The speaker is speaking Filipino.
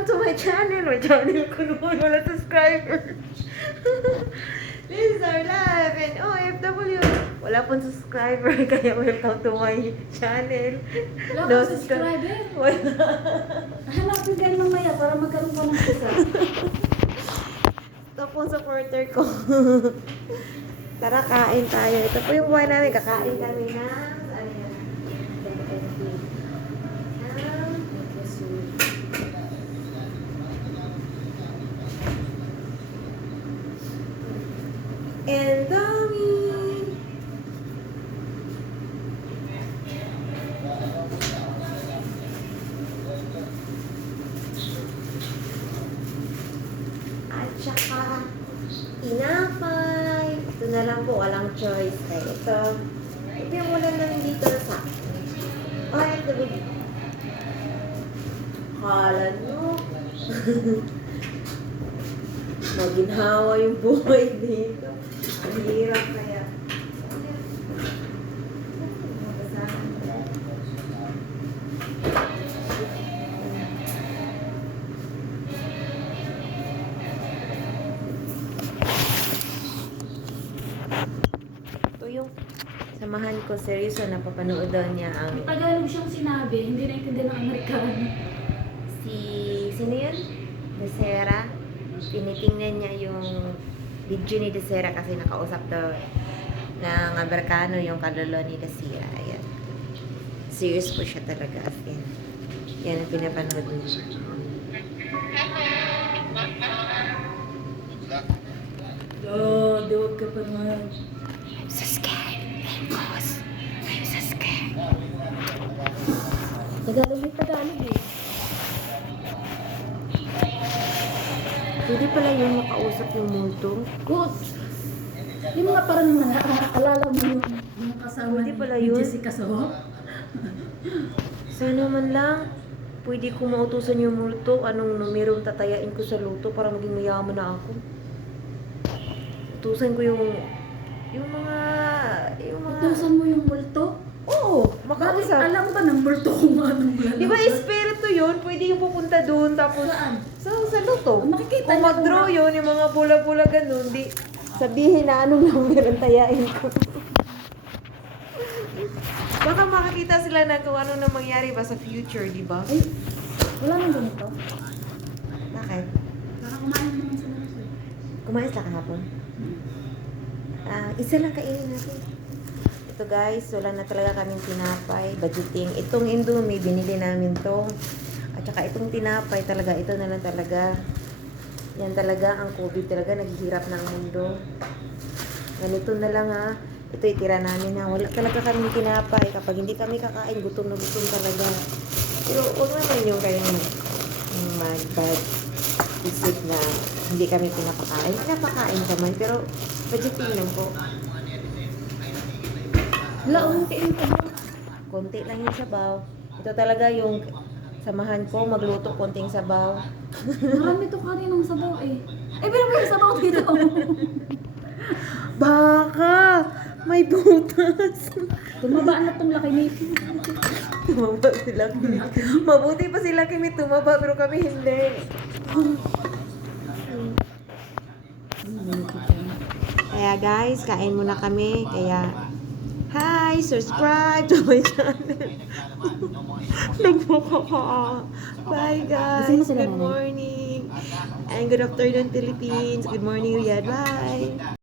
Welcome to my channel. My channel ko naman wala subscriber. This is our live and OFW. Wala pong subscriber kaya welcome to my channel. Wala kang subscriber? Wala. Hanapin kayo mamaya para magkaroon ka ng isa. Ito pong supporter ko. Tara, kain tayo. Ito po yung buhay namin. Kakain kami na. Ano yan? And dami. At saka tinapay. Ito na lang po, walang choice. Ay, ito yung ulam namin dito sa ay, ito ba? Kala nyo. Maginhawa yung buhay dito. Ang hirap kaya. Ito yung samahan ko, seryoso, napapanood daw niya ang Tagalog siyang sinabi, hindi naintindihan ng Amerikano. sino yun? Desera. Tinitingnan niya yung video ni Desera kasi nakausap daw ng Amerikano yung kaluluwa ni Desera. Ayan. Serious po siya talaga. Ayan. Yan ang pinapanood niya. Huwag ka pa naman. I'm so scared. Boss. I'm so scared. Tagalog yung Tagalog eh. Hindi pala yung makausap yung multo. Good. Yung mga parang alala mo yung kasama Hindi pala ni yun. Jessica Soho. Sana man lang, pwede ko mautusan yung multo. Anong numerong tatayain ko sa luto para maging mayaman na ako. Utusan ko yung mga... Utusan mo yung multo? Oo, Bakit makausap. alam ba ng multo kung anong lalabas? Di ba espiritu yun? Pwede yung pupunta doon tapos... Saan? Sa luto. Makikita Kung niya mag-draw kung- yun, yung mga bula-bula ganun, di sabihin na anong number ang tayain ko. Baka makakita sila na kung ano na mangyari ba sa future, di ba? Ay, wala nang ganito. Bakit? Parang kumain naman sa lakas eh. Kumain sila kahapon? Isa lang kainin natin. Ito guys, wala na talaga kaming tinapay, budgeting. Itong Indomie, binili namin to. At saka itong tinapay talaga, ito na lang talaga. Yan talaga, ang COVID talaga, naghihirap ng mundo. Ganito na lang ha. Ito itira namin ha. Wala talaga kaming tinapay. Kapag hindi kami kakain, gutom na gutom talaga. Pero huwag naman yung kayong mag-bad isip na hindi kami pinapakain. Pinapakain kami, pero budgeting lang po. Wala, umuntiin ka ba? Konti lang yung sabaw. Ito talaga yung samahan ko, magluto konting sabaw. Marami to kaninang sabaw eh. Eh, pero may sabaw dito. Baka! May butas! Tumaba na tong laki nito. Tumaba sila. Mabuti pa sila kami tumaba, pero kami hindi. Kaya guys, kain muna kami. Kaya, hi! Subscribe to my channel. Nagbuka ka. Bye guys. Gusto mo sila, Good nanay? morning. And good afternoon, Philippines. Good morning, Riyadh. Bye.